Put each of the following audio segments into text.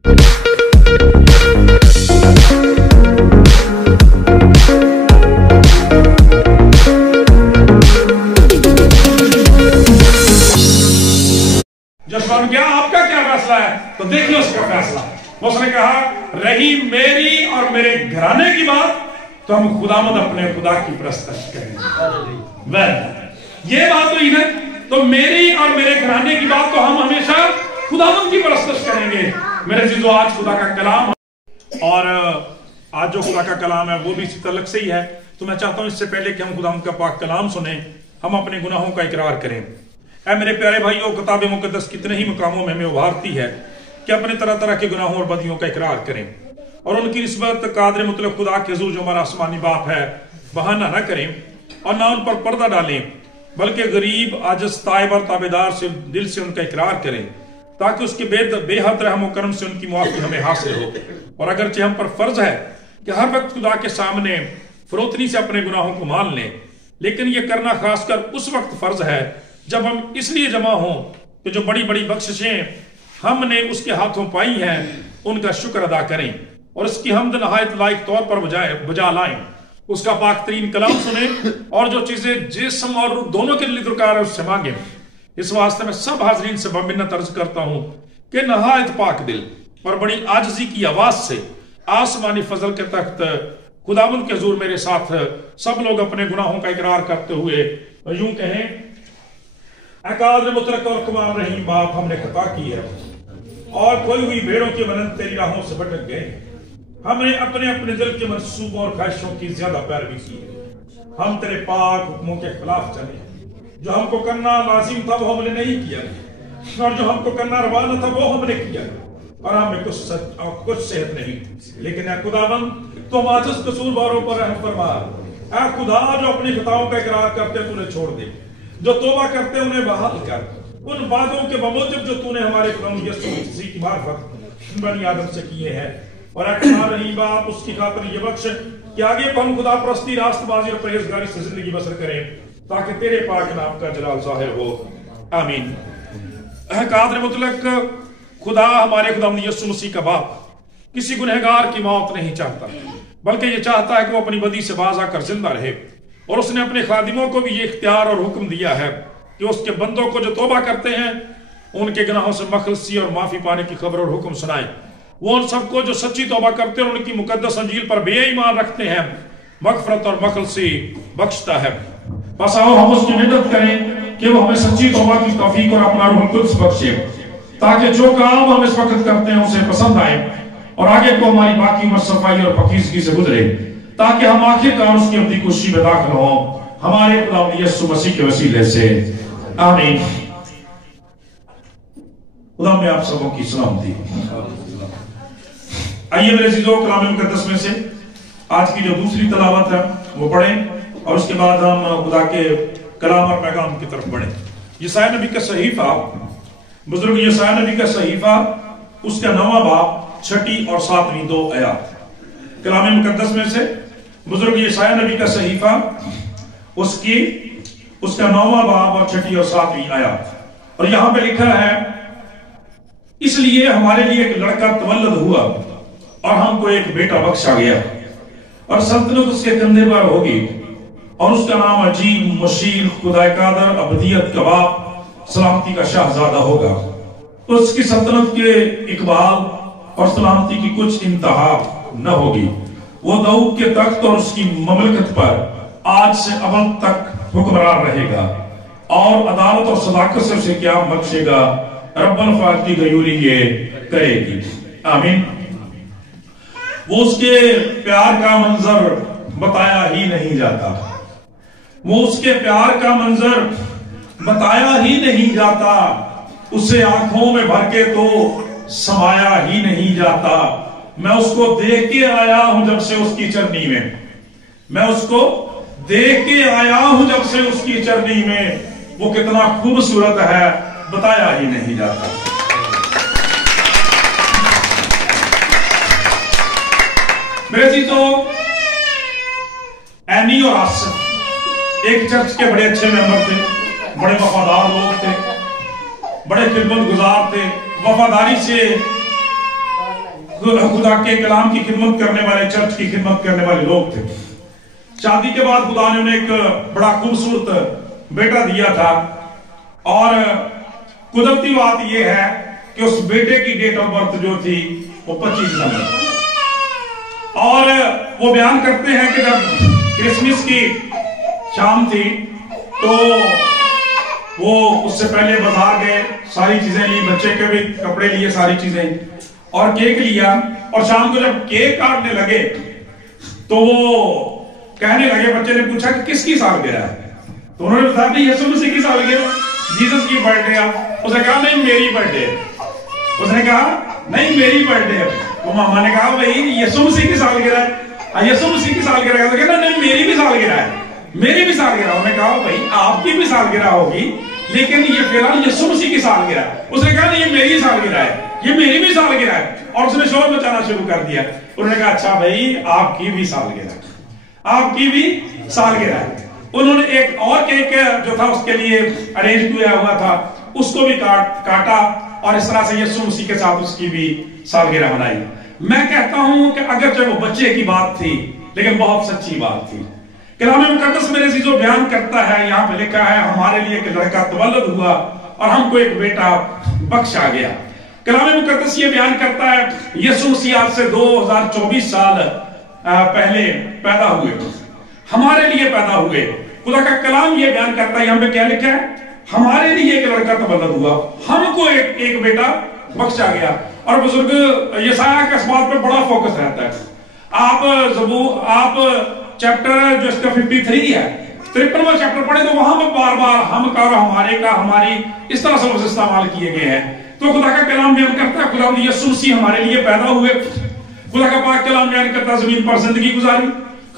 جشوان کیا آپ کا کیا فیصلہ ہے؟ تو دیکھیں اس کا فیصلہ. اس نے کہا رہی میری اور میرے گھرانے کی بات تو ہم خداوند اپنے خدا کی پرستش کریں گے. یہ بات ہوئی نا, تو میری اور میرے گھرانے کی بات تو ہم ہمیشہ خداوند کی پرستش کریں گے. میرے عزیزو آج خدا کا کلام, اور آج جو خدا کا کلام ہے وہ بھی اسی تعلق سے ہی ہے. تو میں چاہتا ہوں اس سے پہلے کہ ہم خداوند کا پاک کلام سنیں, ہم اپنے گناہوں کا اقرار کریں. اے میرے پیارے بھائیوں, کتاب مقدس کتنے ہی مقاموں میں ہمیں ابھارتی ہے کہ اپنے طرح طرح کے گناہوں اور بدیوں کا اقرار کریں, اور ان کی نسبت قادر مطلق خدا کے حضور جو ہمارا آسمانی باپ ہے بہانہ نہ کریں, اور نہ ان پر پردہ ڈالیں, بلکہ غریب عاجز تائب اور تابعدار سے دل سے ان کا اقرار کریں, تاکہ اس کے بے حد رحم و کرم سے ان کی معافی ہمیں حاصل ہو. اور اگرچہ ہم پر فرض ہے کہ ہر وقت خدا کے سامنے فروتنی سے اپنے گناہوں کو مان لیں, لیکن یہ کرنا خاص کر اس وقت فرض ہے جب ہم اس لیے جمع ہوں کہ جو بڑی بڑی بخششیں ہم نے اس کے ہاتھوں پائی ہیں ان کا شکر ادا کریں, اور اس کی حمد نہایت لائق طور پر بجا لائیں. اس کا پاک ترین کلام سنیں, اور جو چیزیں جسم اور روح دونوں کے لیے درکار ہے اس سے مانگیں. اس واسطے میں سب حاضرین سے بمنت عرض کرتا ہوں کہ نہایت پاک دل اور بڑی عاجزی کی آواز سے آسمانی فضل کے تحت خداوند کے حضور میرے ساتھ سب لوگ اپنے گناہوں کا اقرار کرتے ہوئے یوں کہیں, اے قادر مطلق اور کمال رحیم باپ, ہم نے خطا کی ہے اور کھوئی ہوئی بھیڑوں کی مانند تیری راہوں سے بھٹک گئے. ہم نے اپنے دل کے منصوبوں اور خواہشوں کی زیادہ پیروی کی. ہم تیرے پاک حکموں کے خلاف چلے. جو ہم کو کرنا لازم تھا وہ ہم نے نہیں کیا, اور جو ہم کو کرنا روا نہ تھا وہ ہم نے کیا, اور ہمیں کچھ صحت نہیں. لیکن اے خداوند تو عاجز قصورواروں پر رحم فرما. اے خدا, جو اپنی خطاؤں کا اقرار کرتے تو انہیں چھوڑ دے, جو توبہ کرتے انہیں بحال کر. ان وعدوں کے بموجب جو تو نے ہمارے خداوند یسوع مسیح کی معرفت بنی آدم سے کیے ہیں, اور اے کمال رحیم باپ اس کی خاطر یہ بخش کہ آگے کو ہم خدا پرستی, راست بازی اور پرہیزگاری سے زندگی بسر کریں, تاکہ تیرے پاک نام کا جلال ظاہر ہو. آمین. قادر مطلق خدا ہمارے خداوند یسوع مسیح کا باپ کسی گنہگار کی موت نہیں چاہتا, بلکہ یہ چاہتا ہے کہ وہ اپنی بدی سے باز آ کر زندہ رہے. اور اس نے اپنے خادموں کو بھی یہ اختیار اور حکم دیا ہے کہ اس کے بندوں کو جو توبہ کرتے ہیں ان کے گناہوں سے مخلصی اور معافی پانے کی خبر اور حکم سنائے. وہ ان سب کو جو سچی توبہ کرتے ہیں اور ان کی مقدس انجیل پر بے ایمان رکھتے ہیں مغفرت اور مخلصی بخشتا ہے. بس آؤ ہم اس کی مدد کریں کہ وہ ہمیں سچی توبہ کی توفیق اور اپنا روح القدس بخشے, تاکہ جو کام ہم اس وقت کرتے ہیں اسے پسند آئے, اور آگے کو ہماری باقی عمر صفائی اور پاکیزگی سے گزرے, تاکہ ہم آخر کار اس کی ابدی خوشی میں داخل ہوں ہمارے خداوند یسوع مسیح کے وسیلے سے. آمین. خدا میں آپ سبوں کی سلامتی. آئیے میرے عزیزو, کلام مقدس میں سے آج کی جو دوسری تلاوت ہے وہ پڑھیں, اور اس کے بعد ہم خدا کے کلام اور پیغام کی طرف بڑھیں. یسایا نبی کا صحیفہ, بزرگ یسایا نبی کا صحیفہ, اس کا 9واں باب 6 اور 7 2 آیات. کلام مقدس میں سے بزرگ یسایا نبی کا صحیفہ, اس کا 9واں باب اور 6 اور 7 آیات. اور یہاں پہ لکھا ہے, اس لیے ہمارے لیے ایک لڑکا تولد ہوا اور ہم کو ایک بیٹا بخشا گیا, اور سلطنت اس کے کندھے پر ہوگی, اور اس کا نام عجیب, مشیر, خدا قادر, ابدیت کا باپ, سلامتی کا شہزادہ ہوگا. اس کی سلطنت کے اقبال اور سلامتی کی کچھ انتہا نہ ہوگی. وہ داؤد کے تخت اور اس کی مملکت پر آج سے ابد تک حکمران رہے گا, اور عدالت اور صداقت سے اسے قیام بخشے گا. رب الفاتح کی غیوری یہ کرے گی. آمین. وہ اس کے پیار کا منظر بتایا ہی نہیں جاتا, وہ اس کے پیار کا منظر بتایا ہی نہیں جاتا, اسے آنکھوں میں بھر کے تو سمایا ہی نہیں جاتا. میں اس کو دیکھ کے آیا ہوں جب سے اس کی چرنی میں, میں اس کو دیکھ کے آیا ہوں جب سے اس کی چرنی میں, وہ کتنا خوبصورت ہے بتایا ہی نہیں جاتا. میرے عزیزو, اینی اور آصف ایک چرچ کے بڑے اچھے ممبر تھے, بڑے وفادار لوگ تھے, بڑے خدمت گزار تھے, وفاداری سے खुदा के कलाम की खिदमत करने वाले, चर्च की खिदमत करने वाले लोग थे। शादी के बाद खुदा ने उन्हें एक बड़ा खूबसूरत बेटा दिया था, और कुदरती बात यह है कि उस बेटे की डेट ऑफ बर्थ जो थी वो 25 दिसंबर, और वो बयान करते हैं कि जब क्रिसमस की शाम थी तो वो उससे पहले बाजार गए, सारी चीजें ली, बच्चे के भी कपड़े लिए, सारी चीजें, और केक लिया, और शाम को जब केक काटने लगे तो वो कहने लगे, बच्चे ने पूछा कि किसकी सालगिरह है, तो उन्होंने बताया कि यीशु मसीह की सालगिरह, जीसस की बर्थडे है। उसने कहा नहीं मेरी बर्थडे। उसने कहा नहीं मेरी बर्थडे है। तो मामा ने कहा भाई यीशु मसीह की सालगिरह है, यीशु मसीह की सालगिरह है, तो कहना नहीं मेरी भी सालगिरह है, मेरी भी सालगिरह। उन्होंने कहा भाई आपकी भी सालगिरह होगी, लेकिन ये फिलहाल यीशु मसीह की सालगिरह। उसने कहा नहीं ये मेरी सालगिरह है, ये मेरी भी सालगिरह है, और उसने शोर मचाना शुरू कर दिया। उन्होंने कहा अच्छा भाई आपकी भी सालगिरह, आपकी भी सालगिरह है। उन्होंने एक और केक जो था उसके लिए अरेंज किया हुआ था, उसको भी काटा, और इस तरह से यीशु मसीह के साथ उसकी भी सालगिरह मनाई। मैं कहता हूं कि अगर जो वो बच्चे की बात थी, लेकिन बहुत सच्ची बात थी। कलाम मुकद्दस मेरे चीजों बयान करता है, यहाँ पे लिखा है हमारे लिए एक लड़का तवल्लुद हुआ और हमको एक बेटा बख्शा गया। कलाम मुकद्दस ये बयान करता है यीशु मसीह आज से 2024 साल पहले पैदा हुए, हमारे लिए पैदा हुए। खुदा का कलाम ये बयान करता है, यहाँ पे क्या लिखा है, हमारे लिए एक लड़का तवल्लुद हुआ, हमको एक बेटा बख्शा गया। और बुजुर्ग यशायाह के इस बात पे बड़ा फोकस रहता है। आप चैप्टर जो इसका 53 है, 53वां चैप्टर पढ़े तो वहां पर बार बार हम का और हमारे का, हमारी, इस तरह से लफ्ज़ इस्तेमाल किए गए हैं। तो खुदा का कलाम बयान करता है खुदा यीशु मसीह हमारे लिए पैदा हुए। खुदा का पाक कलाम बयान करता है जमीन पर जिंदगी गुजारी,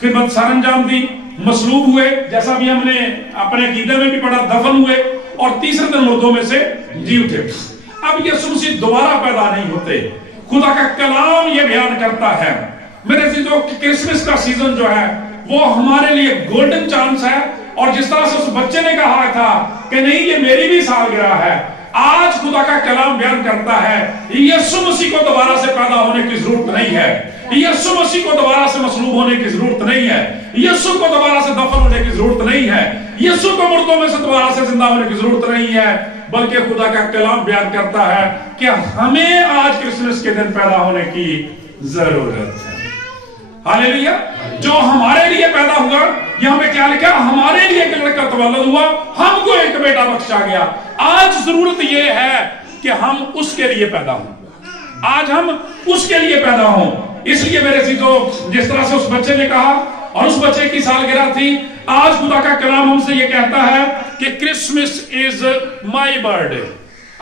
खिदमत सरंजाम दी, मसलूब हुए, जैसा भी हमने अपने अकीदे में भी पढ़ा, दफन हुए, और तीसरे दिन मुर्दों में से जी उठे। अब यीशु मसीह दोबारा पैदा नहीं होते। खुदा का कलाम ये बयान करता है मेरे जो क्रिसमस का सीजन जो है वो हमारे लिए गोल्डन चांस है। और जिस तरह से उस बच्चे ने कहा था कि नहीं ये मेरी भी सालगिरह है, आज खुदा का कलाम बयान करता है यीशु मसीह को दोबारा से पैदा होने की जरूरत नहीं है, यीशु मसीह को दोबारा से मसलूब होने की जरूरत नहीं है, यीशु को दोबारा से दफन होने की जरूरत नहीं है, यीशु को मुर्दों में से दोबारा से जिंदा होने की जरूरत नहीं है, बल्कि खुदा का कलाम बयान करता है कि हमें आज क्रिसमस के दिन पैदा होने की जरूरत है। हालेलुया। जो हमारे लिए पैदा हुआ, यहां पे क्या लिखा, हमारे लिए एक लड़का तवल्लुद हुआ, हमको एक बेटा बख्शा गया। आज जरूरत यह है कि हम उसके लिए पैदा हों, आज हम उसके लिए पैदा हों। इसलिए मेरे चीजों जिस तरह से उस बच्चे ने कहा और उस बच्चे की सालगिरह थी, आज खुदा का कलाम हमसे यह कहता है कि क्रिसमस इज माय बर्थडे।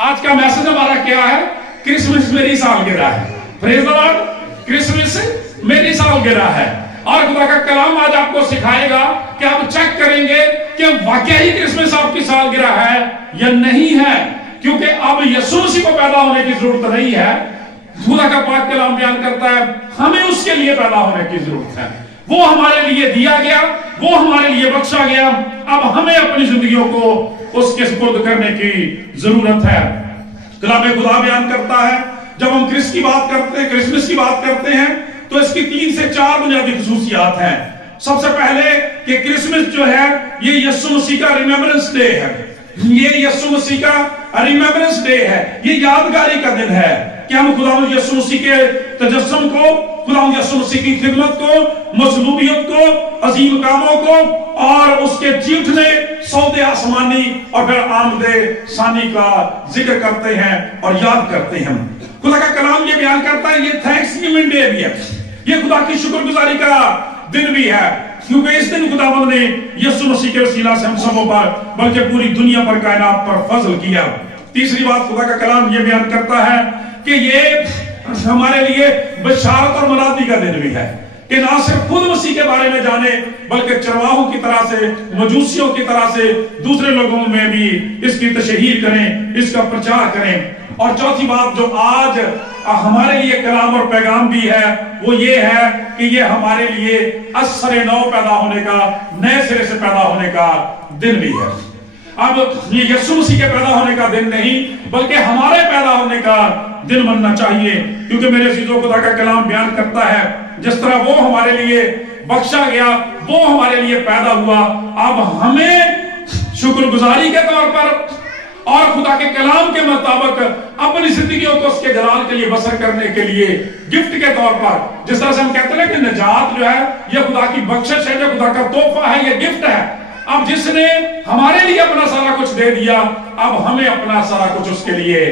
आज का मैसेज हमारा क्या है, क्रिसमस मेरी सालगिरह है। Praise the Lord. क्रिसमस मेरी सालगिरह है। और खुदा का कलाम आज आपको सिखाएगा कि आप चेक करेंगे कि वाकई ही क्रिसमस आपकी सालगिरह है या नहीं है, क्योंकि अब यीशु मसीह को पैदा होने की जरूरत नहीं है। खुदा का पाक कलाम बयान करता है हमें उसके लिए पैदा होने की जरूरत है। वो हमारे लिए दिया गया, वो हमारे लिए बख्शा गया, अब हमें अपनी जिंदगियों को उसके सुपुर्द करने की जरूरत है। कलाम खुदा बयान करता है जब हम क्रिसमस की बात करते हैं तो इसकी 3 से 4 बुनियादी खसूसियात हैं। सबसे पहले कि क्रिसमस जो है ये यीशु मसीह का रिमेम्बरेंस डे है, ये यीशु मसीह का रिमेम्बरेंस डे है, ये यादगारी का दिन है कि हम खुदा यीशु मसीह के तजस्सुम को, खुदा यीशु मसीह की खिदमत को, मसलूबियत को, अजीम कामों को और उसके जी उठने, सौदे आसमानी और फिर आमदे सानी का जिक्र करते हैं और याद करते हैं। खुदा का कलाम ये बयान करता है ये थैंक्सगिविंग डे भी है, ये खुदा की शुक्रगुजारी का दिन भी है, क्योंकि इस दिन खुदावंद ने यीशु मसीह के वसीला से हम सबों पर बल्कि पूरी दुनिया पर, कायनात पर फजल किया। तीसरी बात खुदा का कलाम ये बयान करता है कि ये हमारे लिए बशारत और मनादी का दिन भी है कि ना सिर्फ खुद मसीह के बारे में जाने बल्कि चरवाहों की तरह से, मजूसियों की तरह से दूसरे लोगों में भी इसकी तशहीर करें, इसका प्रचार करें। और चौथी बात जो आज हमारे लिए कलाम और पैगाम भी है वो ये है कि ये हमारे लिए असरे नौ पैदा होने का, नए सिरे से पैदा होने का दिन भी है। अब ये यीशु मसीह के पैदा होने का दिन नहीं बल्कि हमारे पैदा होने का दिन बनना चाहिए, क्योंकि मेरे अजीजों खुदा का कलाम बयान करता है जिस तरह वो हमारे लिए बख्शा गया, वो हमारे लिए पैदा हुआ, अब हमें शुक्रगुजारी के तौर पर और खुदा के कलाम के मुताबिक अपनी जिंदगियों को उसके जलाल के लिए बसर करने के लिए गिफ्ट के तौर पर, जिस तरह से हम कहते हैं कि निजात जो है ये खुदा की बख्शिश है, जो खुदा का तोहफा है, ये गिफ्ट है। अब जिसने हमारे लिए अपना सारा कुछ दे दिया, अब हमें अपना सारा कुछ उसके लिए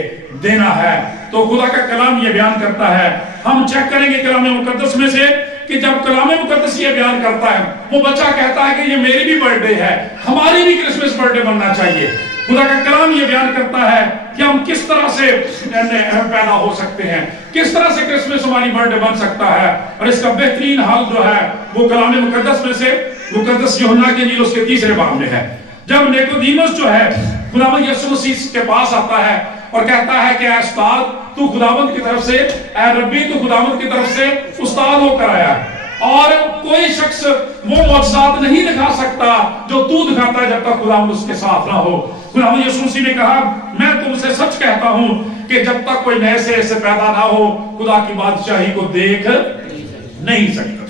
देना है। तो खुदा का कलाम ये बयान करता है, हम चेक करेंगे कलाम मुकद्दस में से कि जब कलाम मुकद्दस ये बयान करता है, वो बच्चा कहता है कि ये मेरी भी बर्थडे है, हमारी भी क्रिसमस बर्थडे बनना चाहिए। खुदा का कलाम ये बयान करता है कि हम किस तरह से पैदा हो सकते हैं, किस तरह से क्रिसमस हमारी बर्थडे बन सकता है। और इसका बेहतरीन हाल जो है वो कलाम मुकद्दस में से मुकद्दस यूहन्ना के इंजील उसके 3 बाब में है। जब निकोदेमुस जो है खुदावंद यीशु मसीह के पास आता है और कहता है कि ऐ उस्ताद, तू खुदावंद की तरफ से, ऐ रब्बी तू खुदावंद की तरफ से उस्ताद होकर आया, और कोई शख्स वो मौजज़ात नहीं दिखा सकता जो तू दिखाता है जब तक खुदावंद उसके साथ ना हो। खुदावंद यीशु मसीह ने कहा, मैं तुमसे सच कहता हूं कि जब तक कोई नए सिरे से पैदा ना हो, खुदा की बादशाही को देख नहीं सकता।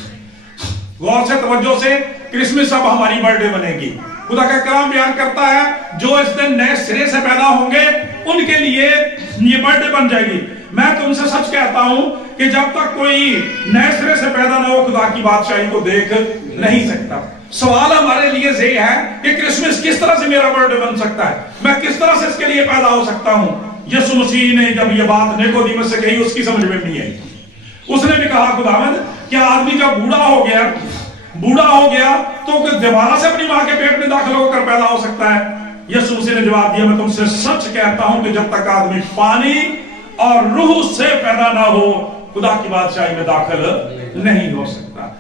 गौर से, तवज्जो से, क्रिसमस अब हमारी बर्थडे बनेगी। खुदा का कलाम बयान करता है जो इस दिन नए सिरे से पैदा होंगे उनके लिए ये बर्थडे बन जाएगी। मैं तुमसे सच कहता हूं कि जब तक कोई नए सिरे से पैदा ना हो, खुदा की बादशाही को देख नहीं सकता। सवाल हमारे लिए ये है कि क्रिसमस किस तरह से मेरा बर्थडे बन सकता है, मैं किस तरह से इसके लिए पैदा हो सकता हूं। यीशु मसीह ने जब ये बात निकोदेमुस से कही, उसकी समझ में नहीं आई। उसने भी कहा, खुदावंद क्या आदमी जब बूढ़ा हो गया तो दोबारा से अपनी मां के पेट में दाखिल होकर पैदा हो सकता है? यीशु मसीह ने जवाब दिया, मैं तुमसे सच कहता हूं कि जब तक आदमी पानी और रूह से पैदा ना हो, खुदा की बादशाही में दाखिल नहीं हो सकता।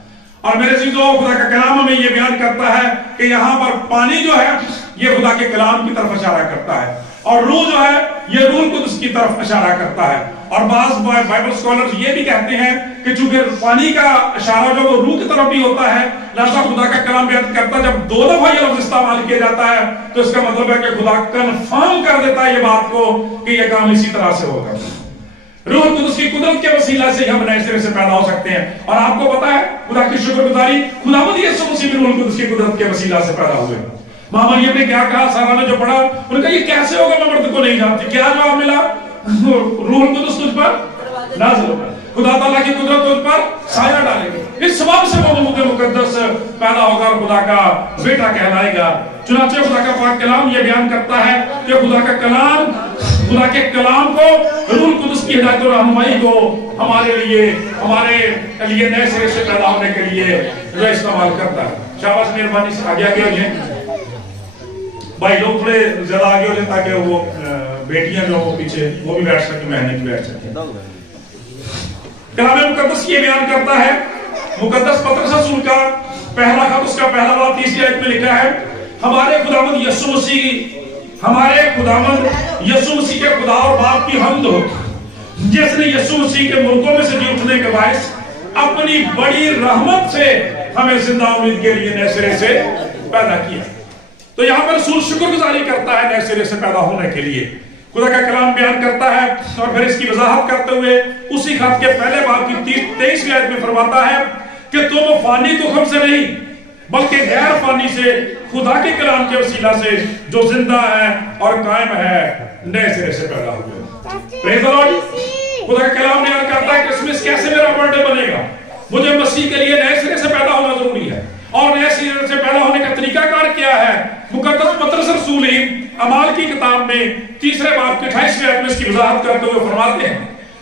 और मेरे अजीजों, खुदा का कलाम हमें यह बयान करता है कि यहां पर पानी जो है ये खुदा के कलाम की तरफ इशारा करता है, और रूह जो है ये रूह कुद्स की तरफ इशारा करता है। और बाज़ बाइबल स्कॉलर्स ये भी कहते हैं कि चूंकि पानी का इशारा जो वो रूह की तरफ भी होता है, लिहाजा खुदा का कलाम बयान करता है जब 2 दफा ये लफ्ज इस्तेमाल किया जाता है तो इसका मतलब है कि खुदा कंफर्म कर देता है ये बात को कि ये काम इसी तरह से होगा। रूह कुद्स की कुदरत के वसीला से हम नए सिरे से पैदा हो सकते हैं। और आपको पता है खुदा की शुक्रगुजारी, खुदावंद यीशु मसीह भी रूह कुद्स की कुदरत के वसीला से पैदा हुए। मां मरियम ने क्या कहा, सारा ने जो पढ़ा, उन्होंने कहा ये कैसे होगा, मैं मर्द को नहीं जानती। क्या जवाब मिला? रूह कुद्स तुझ पर नाज़िल होगा, खुदा ताला की कुदरत तुझ पर साया डालेगी। इस सबब से वो मुकद्दस पैदा होकर खुदा का बेटा कहलाएगा। चुनांचे खुदा का पाक कलाम ये बयान करता है कि खुदा के कलाम को, रूह कुद्स की हिदायत और रहनुमाई को हमारे लिए नए सिरे से पैदा होने के लिए जो इस्तेमाल करता है। शाबाश, मेहरबानी से आगे हो जाए भाई लोग, थोड़े ज्यादा आगे हो जाए ताकि वो बेटियां जो वो पीछे वो भी बैठ सके, बहनें भी बैठ सके। कलाम मुकद्दस ये बयान करता है, मुकद्दस पतरस रसूल का पहला खत, उसका पहला बाब 30 आयत में लिखा है, हमारे खुदावंद यीशु मसीह के खुदा और बाप की हम्द हो, जिसने यीशु मसीह के मुर्दों में से जी उठने के बायस अपनी बड़ी रहमत से हमें जिंदा उम्मीद के लिए नए सिरे से पैदा किया। तो यहां पर रसूल शुक्रगुजारी करता है नए सिरे से पैदा होने के लिए। खुदा का कलाम बयान करता है और फिर इसकी वजाहत करते हुए उसी खत के पहले बाब की 23वीं आयत में फरमाता है कि तुम फानी तुखम से नहीं बल्कि गैर फानी से खुदा के कलाम के वसीला से जो जिंदा है और कायम है नए सिरे से पैदा हुए। Praise the Lord. खुदा का कलाम बयान करता है क्रिसमस कैसे मेरा बर्थडे बनेगा, मुझे मसीह के लिए नए सिरे से पैदा होना जरूरी है। और नए सिरे से पैदा होने का तरीकाकार क्या है? मुकद्दस पतरस रसूल अमाल की किताब में 3 बाब के 28वें आयत में इसकी वजाहत करते हुए फरमाते हैं,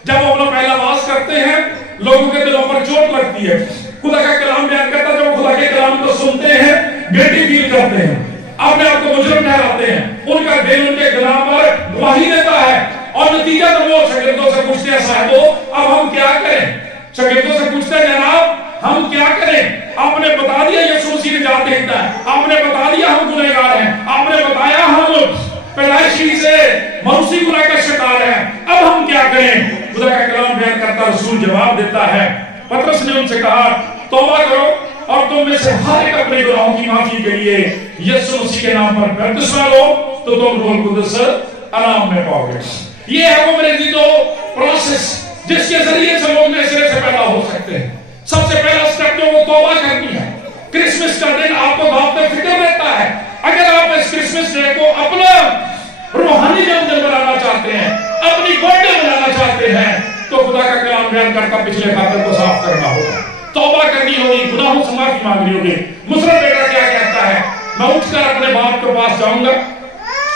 जब वो अपना पहला वास करते हैं लोगों के दिलों पर चोट लगती है। खुदा का कलाम बयान करता है, जब खुदा के कलाम को सुनते हैं गिल्टी फील करते हैं, अपने आप को मुजरिम ठहराते हैं, उनका दिल उनके कलाम पर गवाही देता है। और नतीजा तो वो शागिर्दों से पूछते हैं, साहबो अब हम क्या करें? शागिर्दों से पूछते हैं, जनाब हम क्या करें? आपने बता दिया यीशु मसीह निजात देता है, आपने बता दिया हम गुनहगार हैं, आपने बताया हम पैदाइशी से मौसी गुनाह का शिकार हैं, अब हम क्या करें? खुदा का कलाम बयान करता रसूल जवाब देता है, पतरस ने उनसे कहा तौबा करो और तुम में से हर एक अपने गुनाहों की माफी के लिए यीशु मसीह के नाम पर बपतिस्मा लो तो तुम रूह कुद्स अनाम में पाओगे। ये है वो मेरे जीतो प्रोसेस जिसके जरिए से लोग नए सिरे से पैदा हो सकते हैं। सबसे पहला स्टेप जो वो तौबा करनी है। क्रिसमस का दिन आपको बहुत फिक्र रहता है। अगर आप इस क्रिसमस डे को अपना रूहानी जन्मदिन बनाना चाहते हैं, अपनी बर्थडे बनाना चाहते हैं, तो खुदा का कलाम बयान करता पिछले खातर को साफ करना होगा, तौबा करनी होगी, गुनाहों से माफी मांगनी होगी। मुसरत बेटा क्या कहता है, मैं उठकर अपने बाप के पास जाऊंगा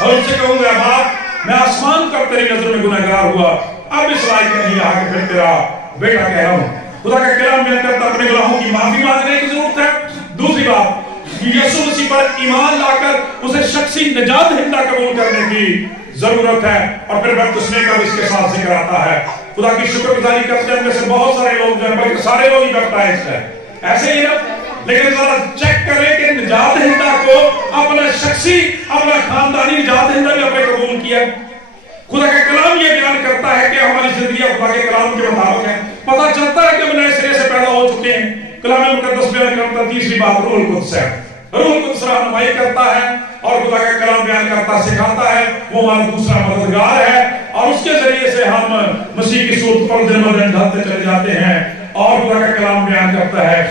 और उनसे कहूंगा, बाप मैं आसमान का तेरी नजर में गुनहगार हुआ, अब इस लायक नहीं रहा कि फिर तेरा बेटा कह रहा हूं। खुदा का कलाम बयान करता अपने गुनाहों की माफी मांगने की जरूरत है। दूसरी बात, यीशु मसीह पर ईमान लाकर उसे शख्सी निजात हिंदा कबूल करने की जरूरत है। और फिर बपतिस्मे का भी इसके साथ जिक्र आता है। खुदा की शुक्रगुजारी करते हैं, में से बहुत सारे लोग जो हैं, बल्कि सारे लोग ही बैप्टाइज्ड हैं, ऐसे ही ना। लेकिन जरा चेक करें कि निजात हिंदा को अपना शख्सी, अपना खानदानी निजात हिंदा भी अपने कबूल किया। खुदा का कलाम ये बयान करता है कि हमारी जिंदगी खुदा के कलाम के मुताबिक है। पता चलता है कि हम नए सिरे से पैदा हो चुके हैं। कलाम मुकद्दस बयान करता, तीसरी बात रूह कुद्स है। रूह कुद्स रहनुमाई करता है और खुदा का कलाम बयान करता, सिखाता है। वो हमारा दूसरा मददगार है और उसके जरिए से हम मसीह की सूरत पर दिन ब दिन ढलते चले जाते हैं और खुदा का कलाम बयान करता है,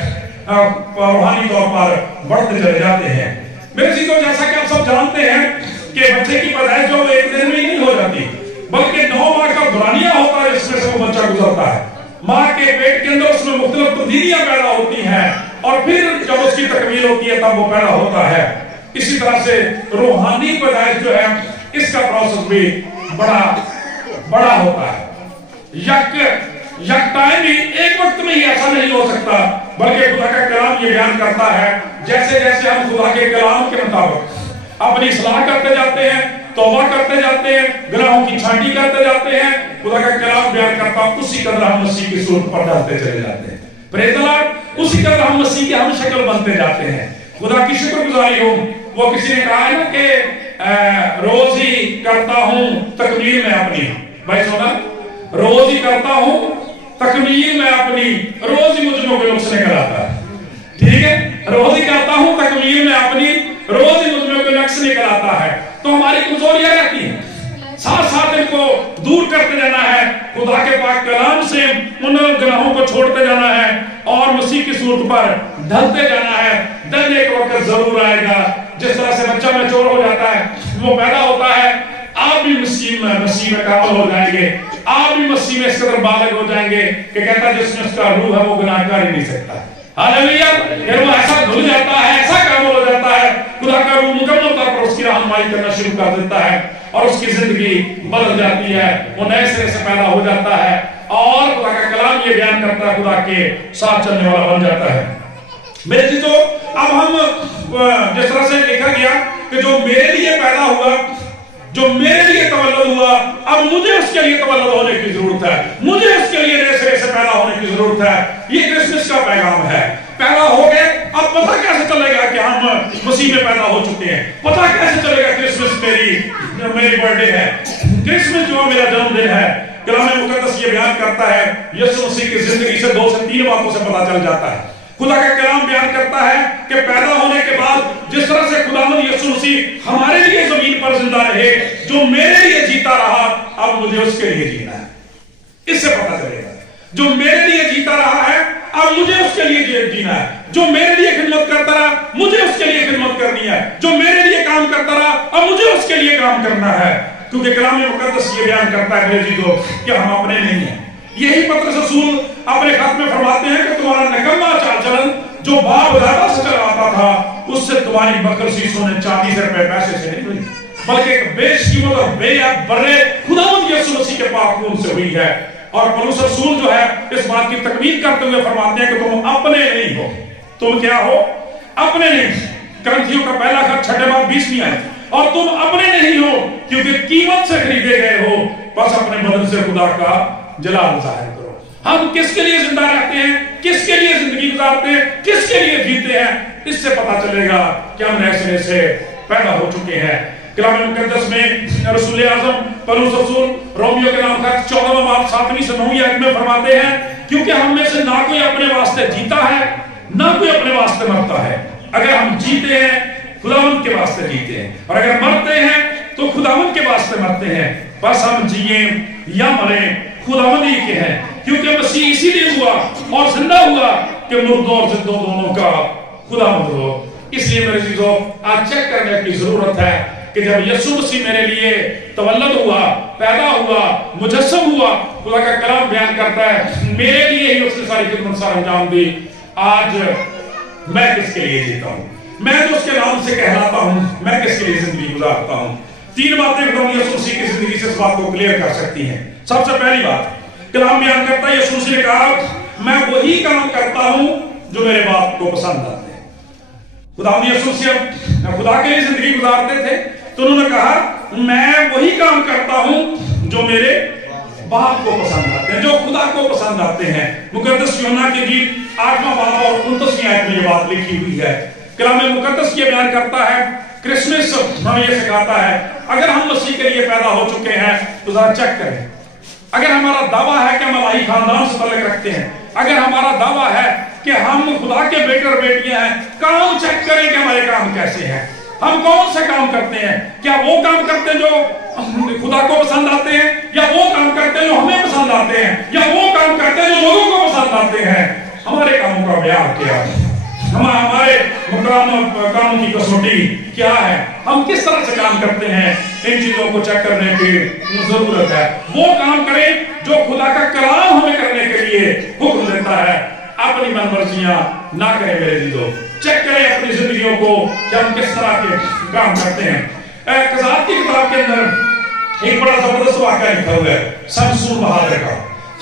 रूहानी तौर पर बढ़ते चले जाते हैं। मेरे चीजों, जैसा कि आप सब जानते हैं कि बच्चे की पैदाइश जो एक दिन में ही नहीं हो जाती, बल्कि 9 माह का दौरानिया होता है, जिसमें से वो बच्चा गुजरता है। माँ के पेट के अंदर उसमें मुख्तलिफ तब्दीलियां पैदा होती हैं और फिर जब उसकी तकमील होती है तब वो पैदा होता है। इसी तरह से रूहानी पैदाइश जो है, इसका प्रोसेस भी बड़ा होता है। यक टाइम ही, एक वक्त में ही ऐसा नहीं हो सकता, बल्कि खुदा का कलाम ये बयान करता है, जैसे जैसे हम खुदा के कलाम के मुताबिक अपनी इस्लाह करते जाते हैं, तौबा करते जाते हैं, गुनाहों की छांटी करते जाते हैं, खुदा का कलाम बयान करता, उसी कदर हम मसीह की सूरत पर ढलते चले जाते हैं। Praise the Lord. उसी कदर हम मसीह के हम शक्ल बनते जाते हैं। खुदा की शुक्रगुजारी हो। वो किसी ने कहा है ना कि रोज ही करता हूं तकमील में अपनी, भाई सुना, रोज ही करता हूं तकमील में अपनी, रोज ही मुझको बेनुक्स निकल आता है। ठीक है, रोज ही करता हूं तकमील में अपनी, रोज ही मुझमें कोई नक्स निकल आता है। तो हमारी कमजोरियां रहती हैं, साथ साथ इनको दूर करते जाना है, खुदा के पाक कलाम से उन गुनाहों को छोड़ते जाना है और मसीह की सूरत पर ढलते जाना है। दिन एक वक्त जरूर आएगा, जिस तरह से बच्चा मैच्योर हो जाता है, वो पैदा होता है, आप भी मसीह में काबिल हो जाएंगे, आप भी मसीह में इस कदर बालग हो जाएंगे कि कहता जिसमें उसका रूह है वो गुनाह कर ही नहीं सकता। हालेलुया। फिर वो ऐसा धुल जाता है, ऐसा काबिल हो जाता है, खुदा का रूह मुकम्मल तौर पर उसकी रहनुमाई करना शुरू कर देता है और उसकी जिंदगी बदल जाती है। वो नए सिरे से पैदा हो जाता है और खुदा का कलाम ये बयान करता है, खुदा के साथ चलने वाला बन जाता है। मेरे चीजों, अब हम जिस तरह से लिखा गया कि जो मेरे लिए पैदा हुआ, जो मेरे लिए तवल्लुद हुआ, अब मुझे उसके लिए तवल्लुद होने की जरूरत है, मुझे उसके लिए नए सिरे से पैदा होने की जरूरत है। ये क्रिसमस का पैगाम है। पैदा हो गए, अब पता कैसे चलेगा कि हम मसीह में पैदा हो चुके हैं? पता कैसे चलेगा क्रिसमस मेरी बर्थडे है, क्रिसमस जो मेरा जन्मदिन है? कलाम मुकद्दस ये बयान करता है, यीशु मसीह की जिंदगी से 2 से 3 बातों से पता चल जाता है। खुदा का कलाम बयान करता है कि पैदा होने के बाद जिस तरह से खुदावंद यीशु मसीह हमारे लिए जमीन पर जिंदा रहे, जो मेरे लिए जीता रहा, अब मुझे उसके लिए जीना है। इससे पता चलेगा, जो मेरे लिए जीता रहा है, अब मुझे उसके लिए जीना है। जो मेरे लिए खिदमत करता रहा, मुझे उसके लिए खिदमत करनी है। जो मेरे लिए काम करता रहा, अब मुझे उसके लिए काम करना है। क्योंकि कलाम मुकद्दस ये बयान करता है मेरे जीजों कि हम अपने नहीं हैं। यही पतरस रसूल अपने खत में फरमाते हैं कि तुम्हारा निकम्मा चाल चलन जो बाप दादा से चलाता था, उससे तुम्हारी बकर सी सोने चांदी से रुपए पैसे से नहीं हुई, बल्कि एक बेशकीमत और बेअब बर्रे खुदावंद यीशु मसीह के पाक खून से हुई है। और पौलुस रसूल जो है इस बात की तकमील करते हुए फरमाते हैं कि तुम अपने नहीं हो। तुम क्या हो? अपने नहीं। करंथियों का पहला खत 6 बाब 20 आए, और तुम अपने नहीं हो क्योंकि कीमत से खरीदे गए हो, बस अपने बदन से खुदा का जलाल जाहिर करो। हम किसके लिए जिंदा रहते हैं, किसके लिए जिंदगी गुजारते हैं, किसके लिए जीते हैं, इससे पता चलेगा कि हम नए सिरे से पैदा हो चुके हैं। कलाम मुकद्दस में रसूल आज़म पौलुस रसूल रोमियो के नाम का 14वां बाब 7वीं से 9वीं आयत में फरमाते हैं, क्योंकि हम में से ना कोई अपने वास्ते जीता है, ना कोई अपने वास्ते मरता है। अगर हम जीते हैं खुदावंद के वास्ते जीते हैं, और अगर मरते हैं तो खुदावंद के वास्ते मरते हैं। बस हम जिए या मरे खुदावंदी के हैं, क्योंकि मसीह इसीलिए हुआ और जिंदा हुआ कि मुर्दों और जिंदों दोनों का खुदावंद हो। इसलिए मेरे चीजों आज चेक करने की जरूरत है कि जब यीशु मसीह मेरे लिए तवल्लुद हुआ, पैदा हुआ, मुजस्सम हुआ, खुदा का कलाम बयान करता है मेरे लिए ही उसने सारी खिदमत सारा अंजाम दी। आज मैं किसके लिए जीता हूं? मैं तो उसके नाम से कहलाता हूं, मैं किसके लिए जिंदगी गुजारता हूं? तीन बातें यीशु मसीह की जिंदगी से इस बात को क्लियर कर सकती हैं। सबसे पहली बात, कलाम बयान करता है यीशु मसीह ने कहा मैं वही काम करता हूं जो मेरे बाप को पसंद आते हैं। खुदावंद यीशु मसीह खुदा के लिए जिंदगी गुजारते थे, तो उन्होंने कहा मैं वही काम करता हूं जो मेरे बाप को पसंद आते हैं, जो खुदा को पसंद आते हैं। मुकद्दस यूहन्ना के गीत 8वां बाब और 29वीं आयत में ये बात लिखी हुई है। कलाम मुकद्दस ये बयान करता है, क्रिसमस हमें ये सिखाता है अगर हम मसीह के लिए पैदा हो चुके हैं तो जरा चेक करें। अगर हमारा दावा है कि हम अलाही खानदान से ताल्लुक रखते हैं, अगर हमारा दावा है कि हम खुदा के बेटे और बेटियां हैं, काम चेक करें कि हमारे काम कैसे हैं, हम कौन से काम करते हैं। क्या वो काम करते हैं जो खुदा को पसंद आते हैं, या वो काम करते हैं जो हमें पसंद आते हैं, या वो काम करते हैं जो लोगों को पसंद आते हैं। हमारे कामों का बयान क्या है, हमारे कामों की कसौटी क्या है, हम किस तरह से काम करते हैं, इन चीजों को चेक करने की जरूरत है। वो काम करें जो खुदा का कलाम हमें करने के लिए हुक्म देता है, अपनी मनमर्जियां ना करें। मेरे चीजों चेक करें अपनी जिंदगियों को कि हम किस तरह के काम करते हैं। कज़ात की किताब के अंदर एक बड़ा जबरदस्त वाक़या लिखा हुआ है शमसून बहादुर का।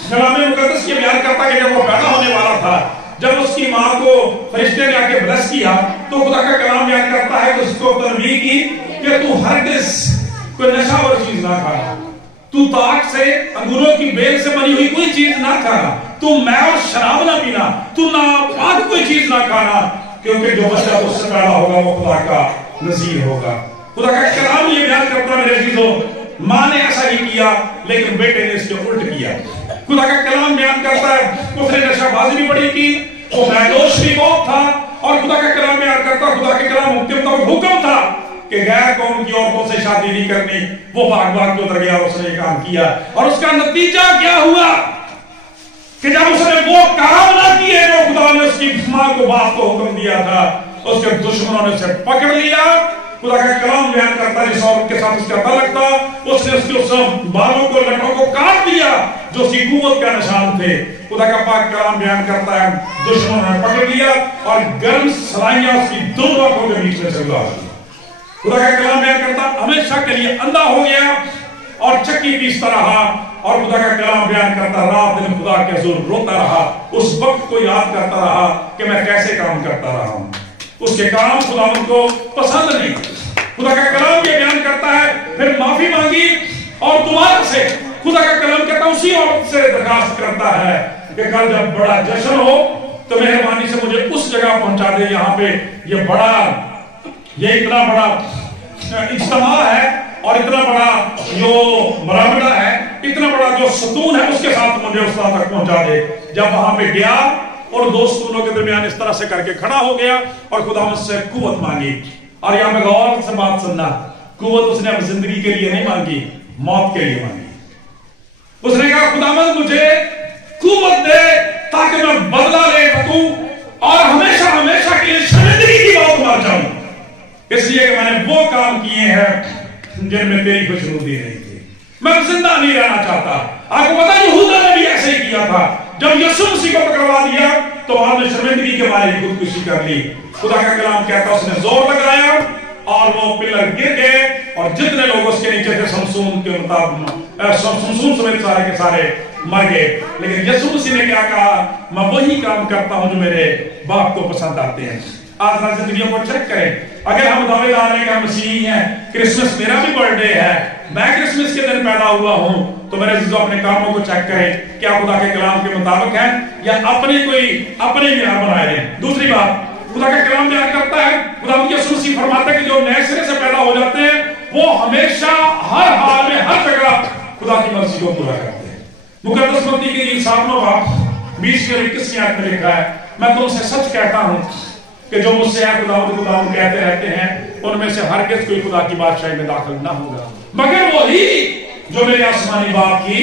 कलाम मुकद्दस ये बयान करता है कि जब वो पैदा होने वाला था, जब उसकी मां को फरिश्ते ने आके ब्लेस किया, तो खुदा का कलाम बयान करता है कि उसको तनबीह की कि तू हरगिज़ कोई नशावर चीज ना खाना, तू ताक से अंगूरों की बेल से बनी हुई कोई चीज ना खाना, तू मैं और शराब ना पीना, तू नापाक कोई चीज ना खाना, क्योंकि जो बच्चा तुझसे पैदा होगा वो खुदा का नज़ीर होगा। खुदा का कलाम ये बयान करता है मेरे चीजों, मां ने ऐसा ही किया लेकिन बेटे ने इसके उल्ट किया। खुदा का कलाम बयान करता है उसने नशाबाजी भी बड़ी की, वो मैदोश भी बहुत था, और खुदा का कलाम बयान करता है खुदा के कलाम हुक्म था कि गैर कौम की औरतों से शादी नहीं करनी। वो भाग भाग के उतर गया, उसने काम किया, और उसका नतीजा क्या हुआ कि जब उसने वो काम ना किए जो खुदा ने उसकी मां को बाप को हुक्म दिया था, उसके दुश्मनों ने उसे पकड़ लिया। खुदा का कलाम बयान करता है जिस औरत के साथ उसका ताल्लुक था, उसने उसके उस बालों को लटों को काट दिया जो उसकी कुव्वत का निशान थे। खुदा का पाक कलाम बयान करता है दुश्मनों ने पकड़ लिया और गर्म सलाइयां उसकी दोनों आंखों के बीच में से उड़ा दी। खुदा का कलाम बयान करता हमेशा के लिए अंधा हो गया और चक्की पीसता रहा, और खुदा का कलाम बयान करता रात दिन खुदा के हुजूर रोता रहा, उस वक्त को याद करता रहा कि मैं कैसे काम करता रहा हूं। उसके काम खुदावंद को पसंद नहीं। खुदा का कलाम ये बयान करता है, फिर माफी मांगी और दोबारा से खुदा का कलाम कहता उसी औरत से दरखास्त करता है कि कल जब बड़ा जश्न हो तो मेहरबानी से मुझे उस जगह पहुंचा दे, यहाँ पे ये इतना बड़ा इज्तिमा है और इतना बड़ा जो मुराबड़ा है, इतना बड़ा जो सतून है, उसके साथ मुझे उस तरह तक पहुंचा दे। जब वहां पे गया और दो सतूनों के दरमियान इस तरह से करके खड़ा हो गया और खुदा से कुव्वत मांगी। और यहां पे गौर से बात सुनना, कुव्वत उसने अब जिंदगी के लिए नहीं मांगी, मौत के लिए मांगी। उसने कहा खुदावंद मुझे कुव्वत दे ताकि मैं बदला ले सकूं और हमेशा हमेशा के लिए जिंदगी की बात मर जाऊं, इसलिए कि मैंने वो काम किए हैं जिनमें तेरी खुशनुदी नहीं थी। मैं जिंदा नहीं रहना चाहता। आपको पता है यहूदा ने भी ऐसे ही किया था। जब यीशु मसीह को पकड़वा दिया तो वहां ने शर्मिंदगी के मारे खुदकुशी कर ली। खुदा का कलाम कहता उसने जोर लगाया और वो पिलर गिर गए और जितने लोग उसके नीचे थे शमसून के मुताबिक शमसून समेत सारे के सारे मर गए। लेकिन यीशु मसीह ने क्या कहा, मैं वही काम करता हूं जो मेरे बाप को पसंद आते हैं। आज ना जिंदगियों को चेक करें। अगर हम दावेदार हैं कि हम मसीही हैं, क्रिसमस मेरा भी बर्थडे है, मैं क्रिसमस के दिन पैदा हुआ हूं, तो मेरे जीजो अपने कामों को चेक करें, क्या खुदा के कलाम के मुताबिक है या अपने मियार बनाए हैं। दूसरी बात, खुदा का कलाम बयान करता है, खुदा यीशु मसीह फरमाता है कि जो नए सिरे से पैदा हो जाते हैं वो हमेशा हर हाल में हर जगह खुदा की मर्जी को पूरा करते हैं। मुकद्दस मत्ती के 7वां बाब 20 और 21 आयत में लिखा है, मैं तुमसे सच कहता हूं कि जो मुझसे है खुदावंद कहते रहते हैं उनमें से हरगिज़ कोई खुदा की बादशाही में दाखिल ना होगा, मगर वही जो मेरे आसमानी बाप की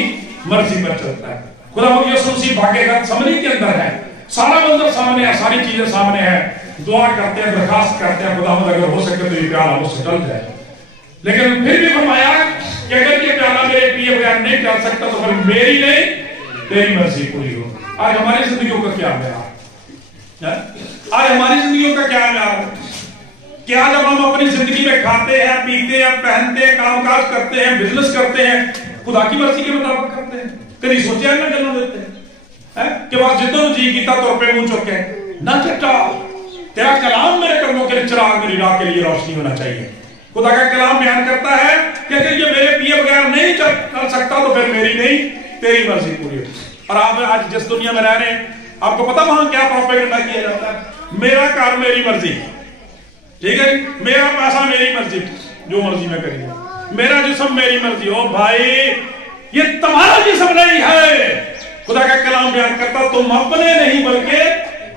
मर्जी पर चलता है। खुदा यीशु मसीह भागेगा, समरी के अंदर है, सारा मंजर सामने है, सारी चीजें सामने है। दुआ करते हैं, दरखास्त करते हैं, खुदा अगर हो सके तो ये प्याला मुझसे टल जाए। लेकिन फिर भी फरमाया कि अगर ये प्याला मेरे पिए बगैर नहीं टल सकता तो फिर मेरी नहीं तेरी मर्जी पूरी हो। आज हमारी जिंदगियों का क्या म्यार है? आज हमारी जिंदगियों का क्या म्यार है? क्या जब हम अपनी जिंदगी में खाते हैं, पीते हैं, पहनते हैं, कामकाज करते हैं, बिजनेस करते हैं, खुदा की मर्जी के मुताबिक करते हैं? कभी सोचा है ना जन्म देते हैं कि बस जितना जी कीता तो पे मुंह चुके ना चट्टा। तेरा कलाम मेरे कदमों के लिए चिराग, मेरी राह के लिए रोशनी होना चाहिए। खुदा का कलाम बयान करता है कि अगर ये मेरे पिए बगैर नहीं चल सकता तो फिर मेरी नहीं तेरी मर्जी पूरी हो। और आप आज जिस दुनिया में रह रहे हैं, आपको पता वहां क्या प्रोपेगेंडा किया जाता है? मेरा कार मेरी मर्जी, ठीक है, मेरा पैसा मेरी मर्जी, जो मर्जी में करिए, मेरा जिस्म मेरी मर्जी। हो भाई, ये तुम्हारा जिस्म नहीं है। खुदा का कलाम बयान करता तुम अपने नहीं बल्कि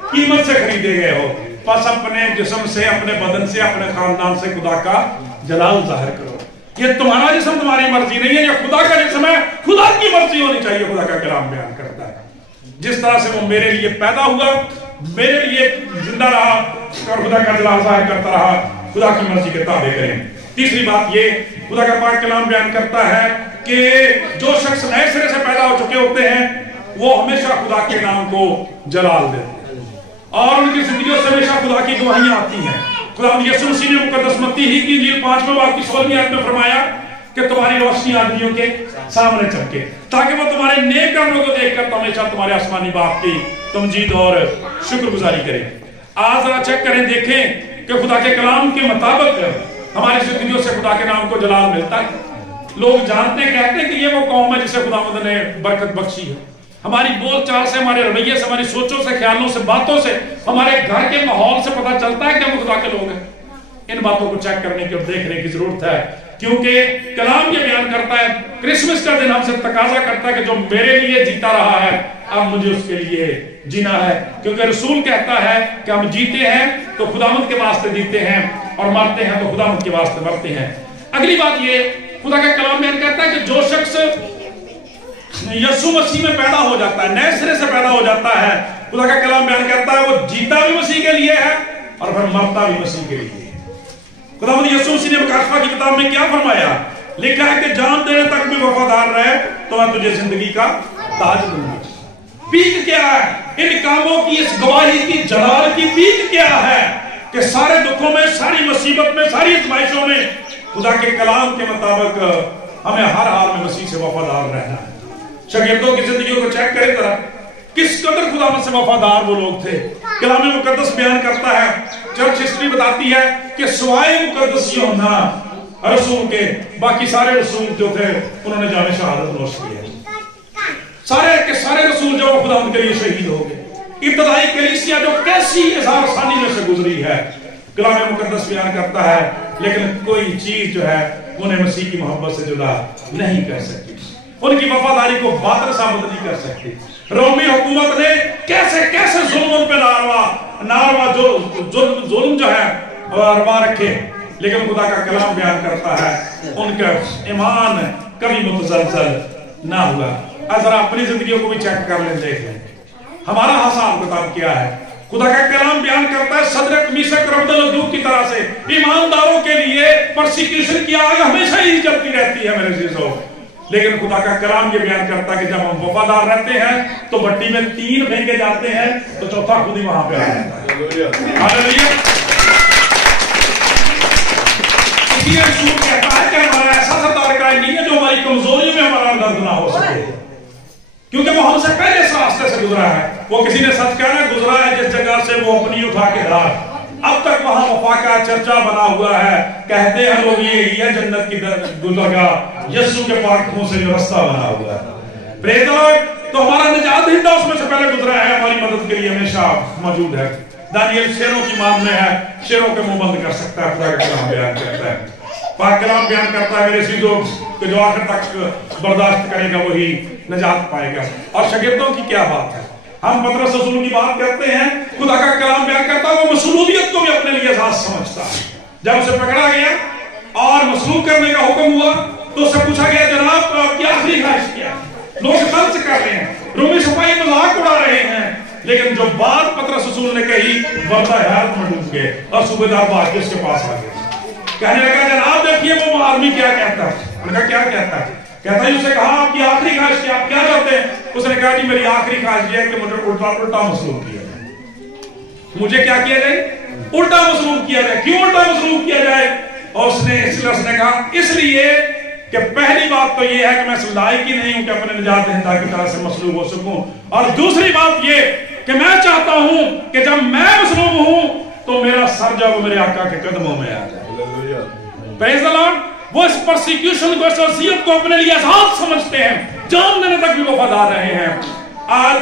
कीमत से खरीदे गए हो। बस अपने जिस्म से, अपने बदन से, अपने खानदान से खुदा का जलाल जाहिर करो। ये तुम्हारा जिस्म तुम्हारी मर्जी नहीं है, ये खुदा का जिस्म है, खुदा की मर्जी होनी चाहिए। खुदा का कलाम बयान करता है जिस तरह से वो मेरे लिए पैदा हुआ, मेरे लिए जिंदा रहा और खुदा का जलाल जाहिर करता रहा, खुदा की मर्जी के ताबे करें। तीसरी बात ये खुदा का पाक कलाम बयान करता है कि जो शख्स नए सिरे से पैदा हो चुके होते हैं वो हमेशा खुदा के नाम को जलाल देते हैं और उनकी जिंदगियों से हमेशा खुदा की गवाहियां आती हैं। खुदा यीशु मसीह ने मुकद्दस मत्ती ही की इंजील 5वें बाब की 16वीं आयत में फरमाया कि तुम्हारी रोशनी आदमियों के सामने चमके ताकि वो तुम्हारे नेक कामों को देखकर हमेशा तुम्हारे आसमानी बाप की तमजीद और शुक्रगुजारी करें। आज जरा चेक करें, देखें कि खुदा के कलाम के मुताबिक हमारी जिंदगियों से खुदा के नाम को जलाल मिलता है। लोग जानते कहते हैं कि ये वो कौम है जिसे खुदावंद ने बरकत बख्शी है। हमारी बोलचाल से, हमारे रवैये से, हमारी सोचों से, ख्यालों से, बातों से, हमारे घर के माहौल से पता चलता है कि हम खुदा के लोग हैं। इन बातों को चेक करने की और देखने की जरूरत है, क्योंकि कलाम ये बयान करता है, क्रिसमस का दिन हमसे तकाजा करता है कि जो मेरे लिए जीता रहा है अब मुझे उसके लिए जीना है। क्योंकि रसूल कहता है कि हम जीते हैं तो खुदावंद के वास्ते जीते हैं और मरते हैं तो खुदावंद के वास्ते मरते हैं। अगली बात ये खुदा का कलाम बयान करता है कि जो शख्स यीशु मसीह में पैदा हो जाता है, नए सिरे से पैदा हो जाता है, खुदा का कलाम बयान करता है वो जीता भी मसीह के लिए है और फिर मरता भी मसीह के लिए। खुदावंद यीशु मसीह ने मुकाशफा की किताब में क्या फरमाया? लिखा है कि जान देने तक भी वफादार रहे तो मैं तुझे जिंदगी का ताज दूंगा। पीक क्या है इन कामों की, इस गवाही की, जलाल की पीक क्या है कि सारे दुखों में, सारी मुसीबत में, सारी आजमाइशों में खुदा के कलाम के मुताबिक हमें हर हाल में मसीह से वफादार रहना है। शागिर्दों की जिंदगियों को चेक करें जरा, किस कदर खुदा से वफादार वो लोग थे। कलाम मुकद्दस बयान करता है, चर्च हिस्ट्री बताती है कि सिवाय मुकद्दस यूहन्ना रसूल के बाकी सारे रसूल जो थे उन्होंने जाने शहादत नोश की है। सारे के सारे रसूल जो खुदा के लिए शहीद हो गए। इब्तदाई कलीसिया जो कैसी इज़हार सानी में से गुजरी है, कलाम मुकद्दस बयान करता है, लेकिन कोई चीज जो है उन्हें मसीह की मोहब्बत से जुदा नहीं कर सकती, उनकी वफादारी को बातिल साबित नहीं कर सकती। रोमी हुकूमत ने कैसे कैसे जुल्म पे नारवा जुल्म जो है रवा रखे, लेकिन खुदा का कलाम बयान करता है उनका ईमान कभी मुतज़लज़ल ना हुआ। जरा अपनी जिंदगियों को भी चेक कर लें, देख लें हमारा हिसाब किताब क्या है। खुदा का कलाम बयान करता है सदरक मीशक अबेदनगो की तरह से ईमानदारों के लिए परसिक्यूशन की आग हमेशा ही जलती रहती है मेरे अज़ीज़ों। लेकिन खुदा का कलाम ये बयान करता है कि जब हम वफादार रहते हैं तो भट्टी में 3 फेंके जाते हैं तो चौथा खुद ही वहां पे आ जाता है। हालेलुया। इसलिए रसूल कहता है कि हमारा ऐसा सरदार का नहीं है जो हमारी कमजोरियों में हमारा दर्द ना हो सके, क्योंकि वो हमसे पहले इस रास्ते से गुजरा है। वो किसी ने सच कहना गुजरा है जिस जगह से वो अपनी उठा के धार, अब तक वहां वफा का चर्चा बना हुआ है। कहते हैं लोग ये ही है जन्नत की गुजरगाह, यीशु के पाक मुंह से जो रास्ता बना हुआ है। Praise the Lord. तो हमारा निजात हिंदा उसमें से पहले गुजरा है, हमारी मदद के लिए हमेशा मौजूद है। दानियल शेरों की मान में है, शेरों के मुंह बंद कर सकता है। खुदा का कलाम बयान करता है, पाक कलाम बयान करता है मेरे सीधों कि जो आखिर तक बर्दाश्त करेगा वही निजात पाएगा। और शागिर्दों की क्या बात है, हम पतरस रसूल की बात करते हैं, खुदा का कलाम बयान करता है वो मसलूबियत को भी अपने लिए आजाद समझता है। जब उसे पकड़ा गया और मसलूब करने का हुक्म हुआ तो उससे पूछा गया जनाब आपकी आखिरी ख्वाहिश क्या है? लोग तंज कर रहे हैं, रोमी सिपाही मजाक उड़ा रहे हैं, लेकिन जो बात पतरस रसूल ने कही वर्दा हैरत में डूब गए और सूबेदार भाग के उसके पास आ गए। कहने लगा जनाब देखिए वो आदमी क्या कहता है। उनका क्या कहता है? कहता है उससे कहा आपकी आखिरी ख्वाहिश क्या, आप क्या चाहते हैं? उसने कहा जी मेरी आखिरी ख्वाहिश ये है कि मुझे उल्टा उल्टा मसलूब किया जाए। मुझे क्या किया जाए? उल्टा मसलूब किया जाए। क्यों उल्टा मसलूब किया जाए? और उसने कहा इसलिए कि पहली बात तो ये है कि मैं इस लायक ही नहीं हूं कि अपने निजात दहिंदा की तरह से मसलूब हो सकूं, और दूसरी बात ये कि मैं चाहता हूं कि जब मैं मसलूब हूं तो मेरा सर जब मेरे आका के कदमों में आ जाए। Praise the Lord. वो इस परसिक्यूशन को, इस अज़ियत को अपने लिए आसान समझते हैं, जान देने तक भी वफादार रहे हैं। आज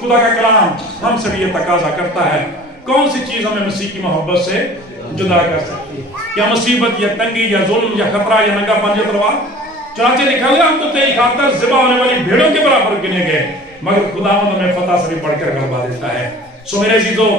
खुदा का कलाम हमसे भी ये तकाजा करता है, कौन सी चीज हमें मसीह की मोहब्बत से जुदा कर सकती है? क्या मुसीबत या तंगी या जुल्म या खतरा या नंगापन या तलवार? चुनांचे लिखा गया हम तो तेरी खातिर ज़िबा होने वाली भेड़ों के बराबर गिने गए, मगर खुदावंद हमें फतह से भी बढ़कर गलबा देता है। सो मेरे अज़ीज़ों,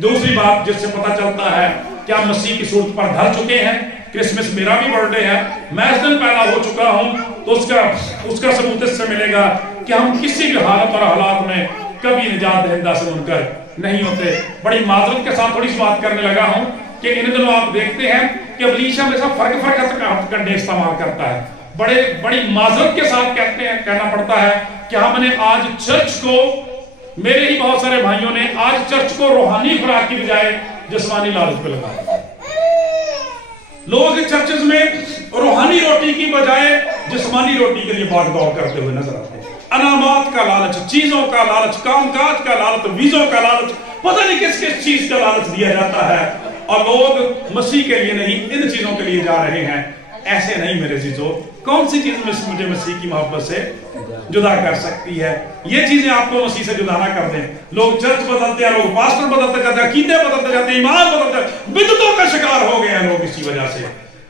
दूसरी बात जिससे पता चलता है कि आप मसीह की सूरत पर ढल चुके हैं। क्रिसमस मेरा भी बर्थडे है, मैं इस दिन पैदा हो चुका हूं, तो उसका सबूत इससे मिलेगा कि हम किसी भी हालत और हालात में कभी निजात दहिंदा से मुनकर नहीं होते। बड़ी माजरत के साथ थोड़ी सी बात करने लगा हूं कि इन दिनों आप देखते हैं कि अबलीस हमेशा फर्क हथकंडे इस्तेमाल करता है। बड़ी माजरत के साथ कहना पड़ता है कि हमने आज चर्च को, मेरे ही बहुत सारे भाइयों ने आज चर्च को रूहानी खुराक की बजाय जिस्मानी लालच पे लगाया। लोग चर्चेज में रूहानी रोटी की बजाय जिस्मानी रोटी के लिए भाग दौड़ करते हुए नजर आते हैं। अनामात का लालच, चीजों का लालच, कामकाज का लालच, वीजों का लालच, पता नहीं किस किस चीज का लालच दिया जाता है, और लोग मसीह के लिए नहीं इन चीजों के लिए जा रहे हैं। ऐसे नहीं मेरे अज़ीज़ों, कौन सी चीज मुझे मसीह की मोहब्बत से जुदा कर सकती है? ये चीजें आपको मसीह से जुदा ना कर दें। लोग चर्च बदलते हैं, लोग पास्टर बदलते जाते हैं, अकीदे बदलते जाते हैं, ईमान बदलते हैं, बिदअतों का शिकार हो गए हैं लोग इसी वजह से।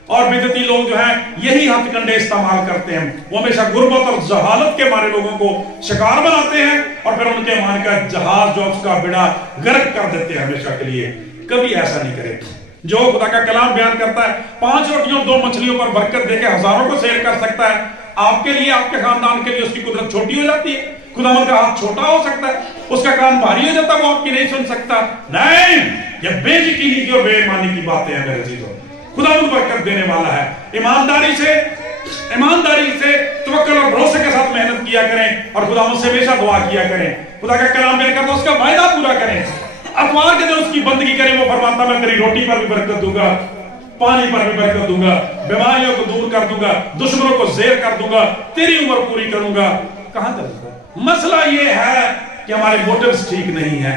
और बिदअती लोग जो हैं यही हथकंडे इस्तेमाल करते हैं। वो हमेशा गुर्बत और जहालत के मारे लोगों को शिकार बनाते हैं और फिर उनके ईमान का जहाज जो उसका बिड़ा गर्क कर देते हैं हमेशा के लिए। कभी ऐसा नहीं करे। जो खुदा का कलाम बयान करता है 5 रोटियों 2 मछलियों पर बरकत देके हजारों को सैर कर सकता है, आपके लिए, आपके खानदान के लिए उसकी कुदरत छोटी हो जाती है। खुदावंद का हाथ छोटा हो सकता है, उसका कान भारी हो जाता है, वो आपकी नहीं सुन सकता। नहीं, ये बेयकीनी की और बेईमानी की बातें हैं मेरे अज़ीज़ों। खुदावंद बरकत देने वाला है। ईमानदारी से तवक्कुल और भरोसे के साथ मेहनत किया करें और खुदावंद से हमेशा दुआ किया करें। खुदा का कलाम बयान करता है उसका वायदा पूरा करें। अतवार के दिन उसकी बंदगी करें। वो फरमाता मैं तेरी रोटी पर भी बरकत दूंगा, पानी पर भी बरकत दूंगा, बीमारियों को दूर कर दूंगा, दुश्मनों को ज़ेर कर दूंगा, तेरी उम्र पूरी करूंगा। कहां तक? मसला ये है कि हमारे मोटिव्स ठीक नहीं है।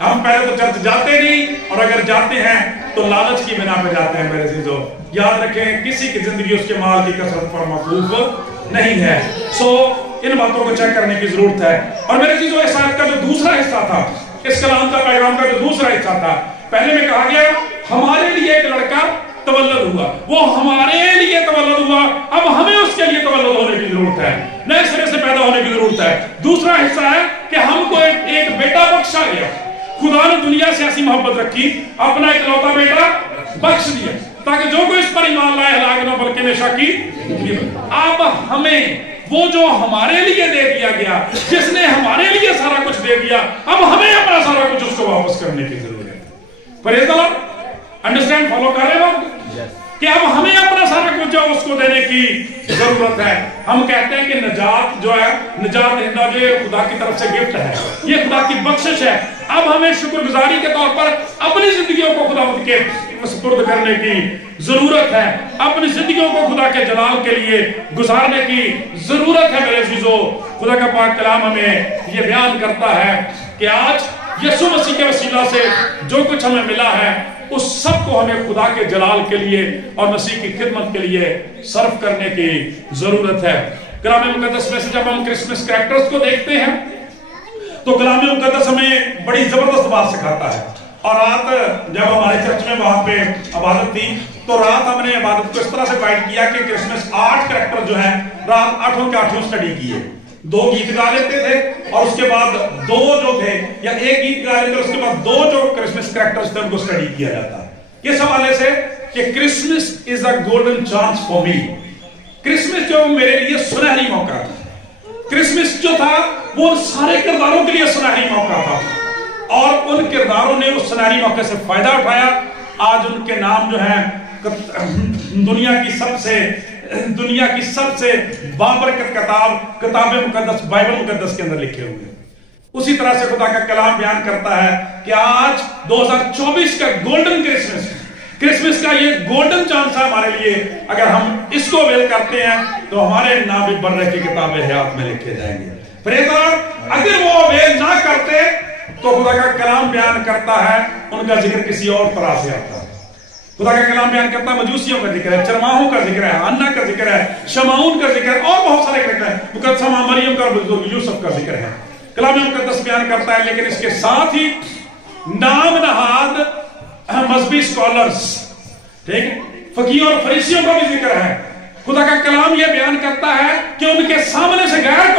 हम पहले तो चर्च जाते नहीं, और अगर जाते हैं तो लालच की बिना पे जाते हैं मेरे अज़ीज़ों। याद रखें, किसी की जिंदगी उसके माल की कसरत पर मौकूफ नहीं है। सो इन बातों को चेक करने की जरूरत है। और मेरे अज़ीज़ों, इस आयत का जो दूसरा हिस्सा था, इस कलाम का पैगाम का जो दूसरा हिस्सा था, पहले में कहा गया हमारे लिए एक लड़का तवल्लुद हुआ, वो हमारे लिए तवल्लुद हुआ, अब हमें उसके लिए तवल्लुद होने की जरूरत है, नए सिरे से पैदा होने की जरूरत है। दूसरा हिस्सा है कि हमको एक बेटा बख्शा गया। खुदा ने दुनिया से ऐसी मोहब्बत रखी, अपना इकलौता बेटा बख्श दिया ताकि जो कोई इस पर ईमान लाए हलाक न बल्कि हमेशा की। अब हमें वो जो हमारे लिए दे दिया गया, जिसने हमारे लिए सारा कुछ दे दिया, अब हमें अपना सारा कुछ उसको वापस करने की जरूरत है। Praise the Lord. Understand, follow कर रहे हो कि अब हमें अपना सारा कुछ जो उसको देने की जरूरत है। हम कहते हैं कि निजात जो है, निजात दहिंदा जो है खुदा की तरफ से गिफ्ट है, ये खुदा की बख्शिश है। अब हमें शुक्रगुजारी के तौर पर अपनी जिंदगियों को खुदावंद के सुपुर्द करने की जरूरत है, अपनी जिंदगियों को खुदा के जलाल के लिए गुजारने की जरूरत है। मेरे अज़ीज़ों, खुदा का पाक कलाम हमें ये बयान करता है कि आज यीशु मसीह के वसीला से जो कुछ हमें मिला है उस सब को हमें खुदा के जलाल के लिए और मसीह की खिदमत के लिए सर्व करने की जरूरत है। कलाम मुकद्दस में से जब हम क्रिसमस कैरेक्टर्स को देखते हैं तो कलाम मुकद्दस हमें बड़ी जबरदस्त बात सिखाता है। और रात जब हमारे चर्च में वहां पे इबादत थी तो रात हमने इबादत को इस तरह से डिवाइड किया कि क्रिसमस 8 कैरेक्टर जो है रात 8 के 8 स्टडी किए। 2 गीत गा लेते थे और उसके बाद 2 जो थे या 1 गीत गा लेते, उसके बाद 2 जो क्रिसमस कैरेक्टर्स थे उनको स्टडी किया जाता है। इस हवाले से कि Christmas is a golden chance for me. Christmas जो मेरे लिए सुनहरी मौका था, क्रिसमस जो था वो उन सारे किरदारों के लिए सुनहरी मौका था, और उन किरदारों ने उस सुनहरी मौके से फायदा उठाया। आज उनके नाम जो है दुनिया की सबसे बाबरकत किताब मुकद्दस बाइबल मुकद्दस के अंदर लिखे हुए हैं। उसी तरह से खुदा का कलाम बयान करता है कि आज 2024 का गोल्डन क्रिसमस का ये गोल्डन चांस है हमारे लिए। अगर हम इसको अवेल करते हैं तो हमारे नाम भी बर्रे की किताब हयात में लिखे जाएंगे। अगर वो अवेल ना करते तो खुदा का कलाम बयान करता है उनका जिक्र किसी और तरह से आता है। खुदा का कलाम बयान करता है मजूसियों का जिक्र है, चरमाहों का जिक्र है, अन्ना का जिक्र है, शमाउन का जिक्र है, और बहुत सारे जिक्र है। मुकद्दस मरियम का, यूसुफ का जिक्र है, कलाम मुकद्दस बयान करता है। लेकिन इसके साथ ही नाम नहाद मजहबी स्कॉलर्स, ठीक है, फकीह और फरीसियों का भी जिक्र है। खुदा का कलाम यह बयान करता है कि उनके सामने से गैर